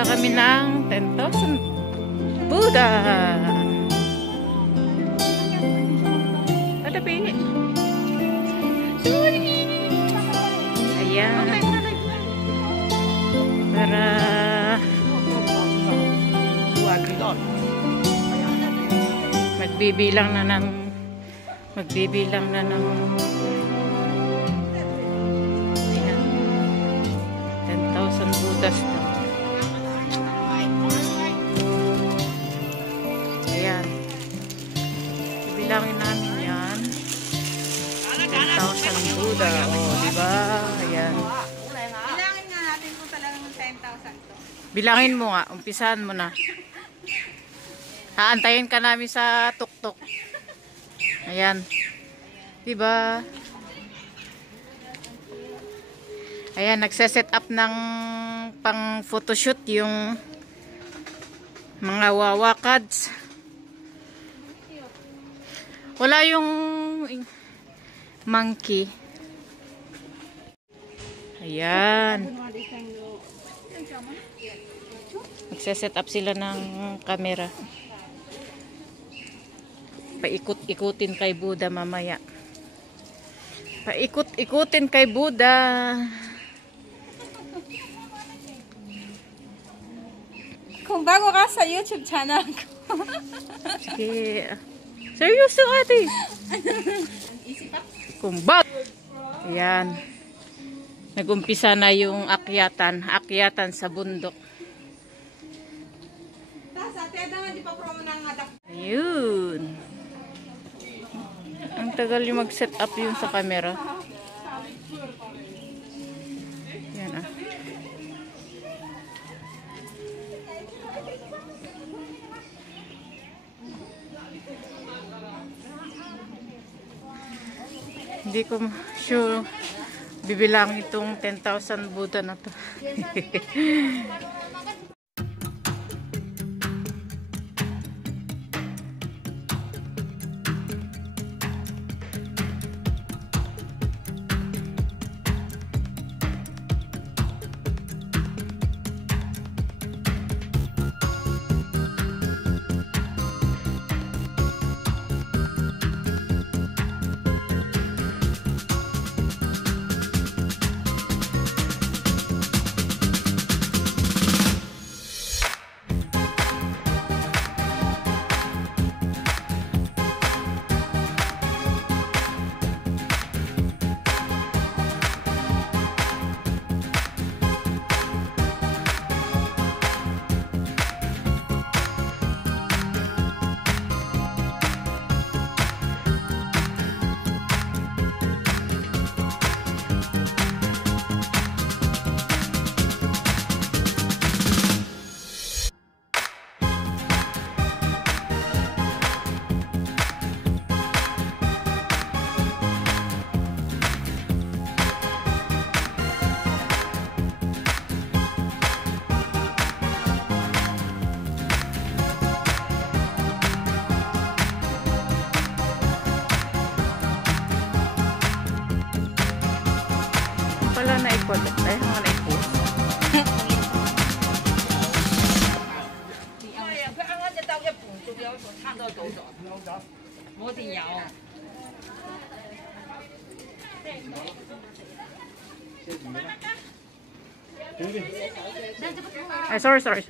Punta kami ng 10,000 Buddha. Padabi. Ayan. Para magbibilang na ng ayan, 10,000 Buddhas daw. Ayan. Bibilangin namin yan. 10,000 Buddha. O, diba? Ayan. Bilangin nga natin kung talagang 10,000 to. Bilangin mo nga. Umpisahan mo na. Haantayin ka namin sa tuktok. Ayan. Diba? Ayan, nagse-set up ng pang photoshoot yung mga wawakads. Wala yung monkey. Ayan. Nagse-set up sila ng camera. Paikot-ikutin kay Buddha mamaya. Paikot-ikutin kay Buddha. Kung bago ka sa YouTube channel ko. Sige. Seryoso ate. Kung bago. Ayan. Nag-umpisa na yung akyatan sa bundok. Ayun. Ang tagal yung mag-set up yung sa camera. Yan ah. Hindi ko sure bibilang itong 10,000 Buddha na to. Wala na ikot. Ay, mga na-post. Ay, sorry. Sorry.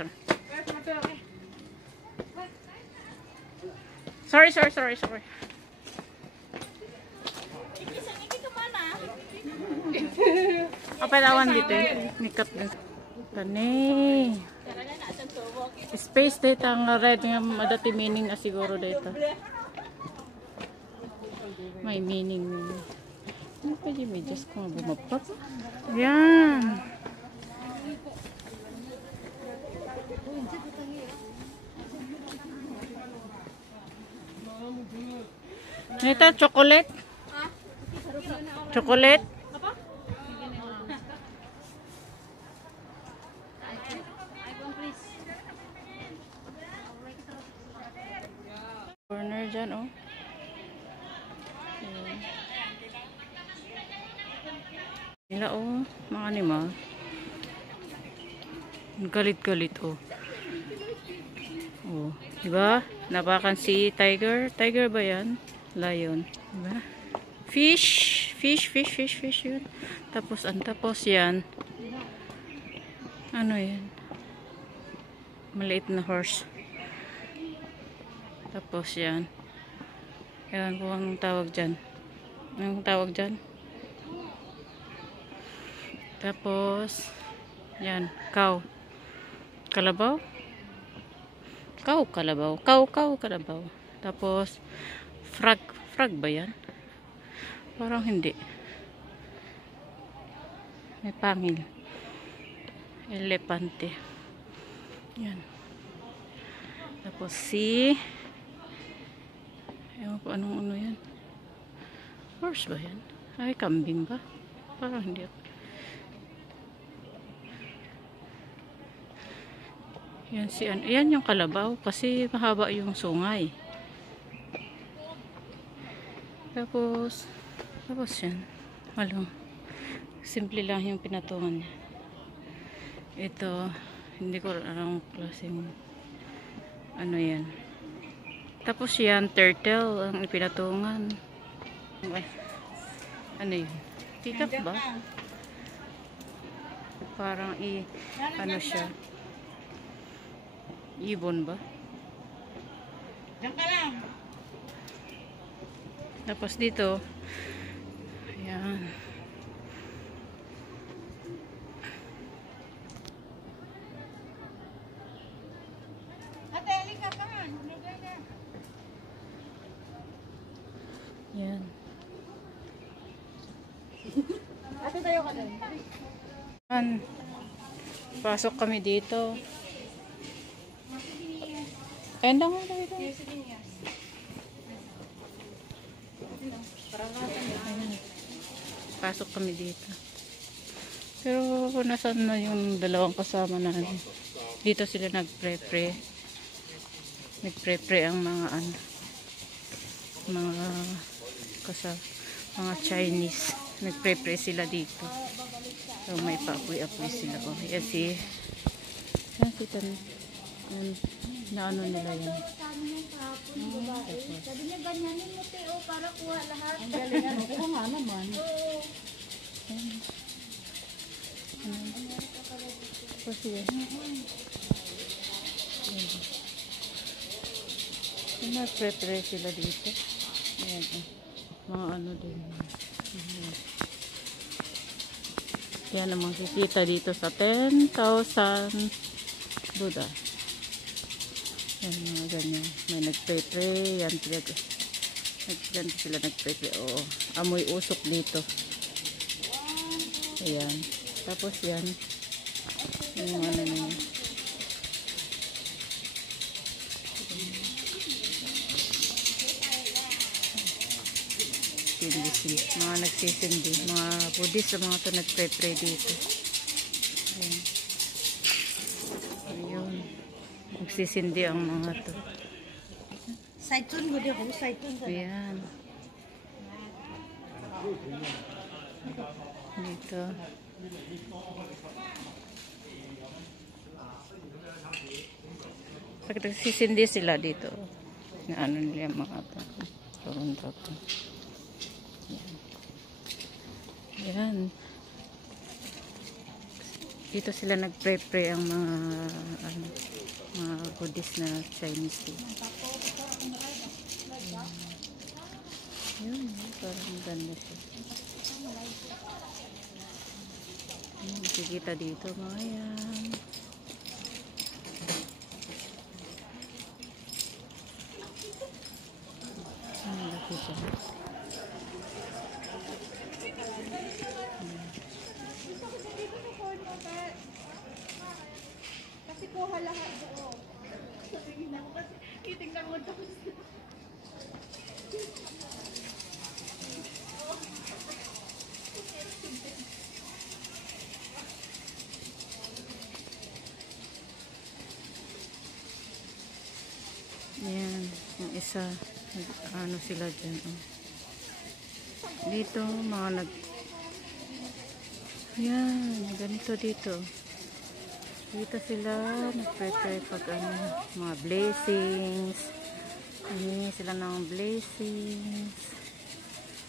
Apa lawan dito eh? Nikat din. Kani. Space data ang red nga madati meaning na siguro data. May meaning. Ano pa yung medyas ko nga bumapap? Yan. Ito, chocolate. Chocolate. Corner dyan, oh. Nila, oh. Mga animal. Galit-galit, oh. Oh, diba? Napakan si tiger. Tiger ba yan? Lion. Diba? Fish. Fish yun. Tapos, tapos yan. Ano yan? Maliit na horse. Tapos yan. Ewan ko anong tawag dyan. Anong tawag dyan? Tapos, yan. Cow. Kalabaw? Cow, kalabaw. Cow, kalabaw. Tapos, frog. Frog ba yan? Parang hindi. May pangil. Elepante. Yan. Tapos, ewan ko anong ano yan. Horse ba yan? Ay, kambing ba? Parang hindi. Yan yan yung kalabaw kasi mahaba yung sungay. Tapos yan. Walang simple lang yung pinatungan niya. Ito, hindi ko alam klaseng ano yan. Tapos yan, turtle ang pinatungan. Ano yun? Peacock ba? Parang ano siya? Ibon ba? Diyan ka lang. Tapos dito, ayan. Ate, halika ka man. Yan. Ate, tayo ka din. Pasok kami dito. Ayun lang ako dito. Ayan. Pasok kami dito. Pero nasaan na yung dalawang kasama namin? Dito sila nagpre-pre. Nagpre-pre ang mga ano. Mga Chinese. Nagpre-pre sila dito. So may paapoy-apoy sila. Oh, yan si na ano nila yan. Sabi niya ganyanin mo Teo para kuha lahat. Ang galing ano. Oo nga naman. Tapos yan. Nagpre-pre sila dito. Ayan. Mga ano din. Yan ang makikita dito sa 10,000 Buddha. Yan mga ganyan. May nagpre-pre. Yan sila nagpre-pre. Oo. Amoy usok dito. Ayan. Tapos yan. Yung ano na yan. Mga nagsisindi. Mga Buddhist na mga ito nagpre-pre dito. Ayan. Ayun. Nagsisindi ang mga ito. Saitun mo din ako. Saitun. Ayan. Dito. Pag nagsisindi sila dito. Na ano nila mga ito. Turun-turun. Yan. Dito sila nagpre-pre ang mga Buddhist na Chinese dito. Yun, parang ganda siya. Nakikita dito mga yan. Ang laki siya. Kasi kuha lahat doon. Sabihin ako kasi titingnan mo doon. Yan, yung isa, ano sila dyan. Oh. Dito, mga yan, ganito dito. Dito sila nagpre-pray pag ano, mga blessings. Hihingi sila ng blessings.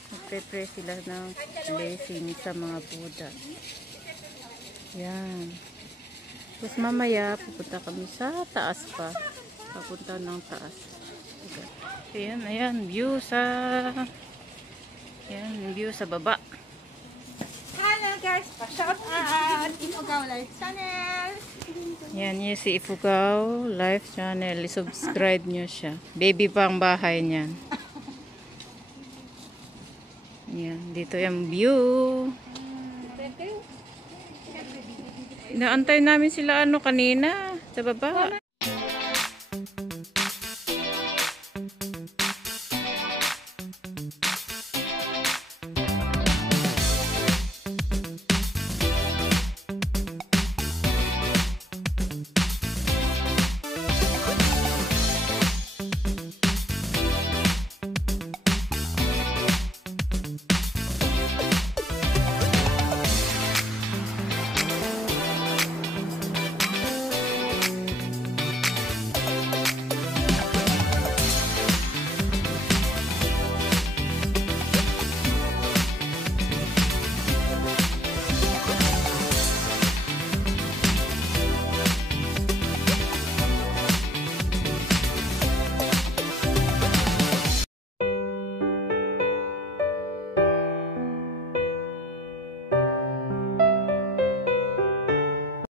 Nagpre-pray sila ng blessings sa mga Buddha. Yan. Tapos mamaya pupunta kami sa taas pa. Papunta ng taas. Ayan, ayan, view sa baba. Hello guys, pa-shout out Ifugao Life Channel. Yan, yung si Ifugao Life Channel. I-subscribe nyo siya. Baby pa ang bahay niyan. Yan, dito yung view. Inaantay namin sila ano kanina sa baba.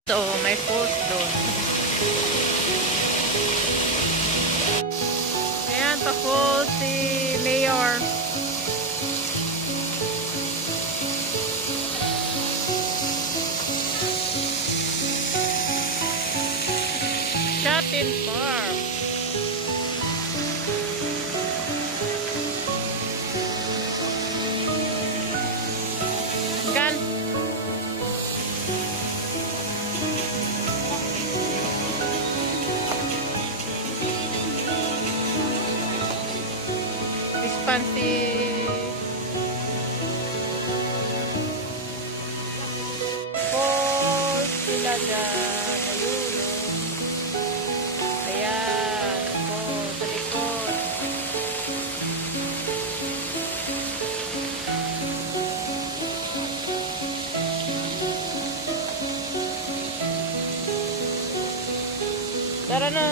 So, may falls doon. Ayan, pa-falls si Mayor. Shatin Park. Gan. Panty falls sila dyan nalulong. Ayan po sa likod. Tara na.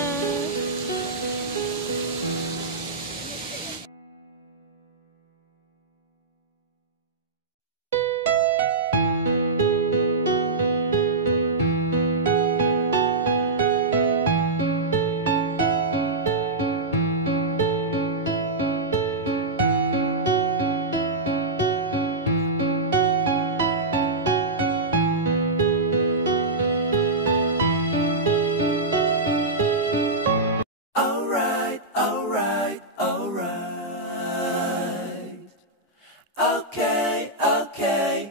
Okay.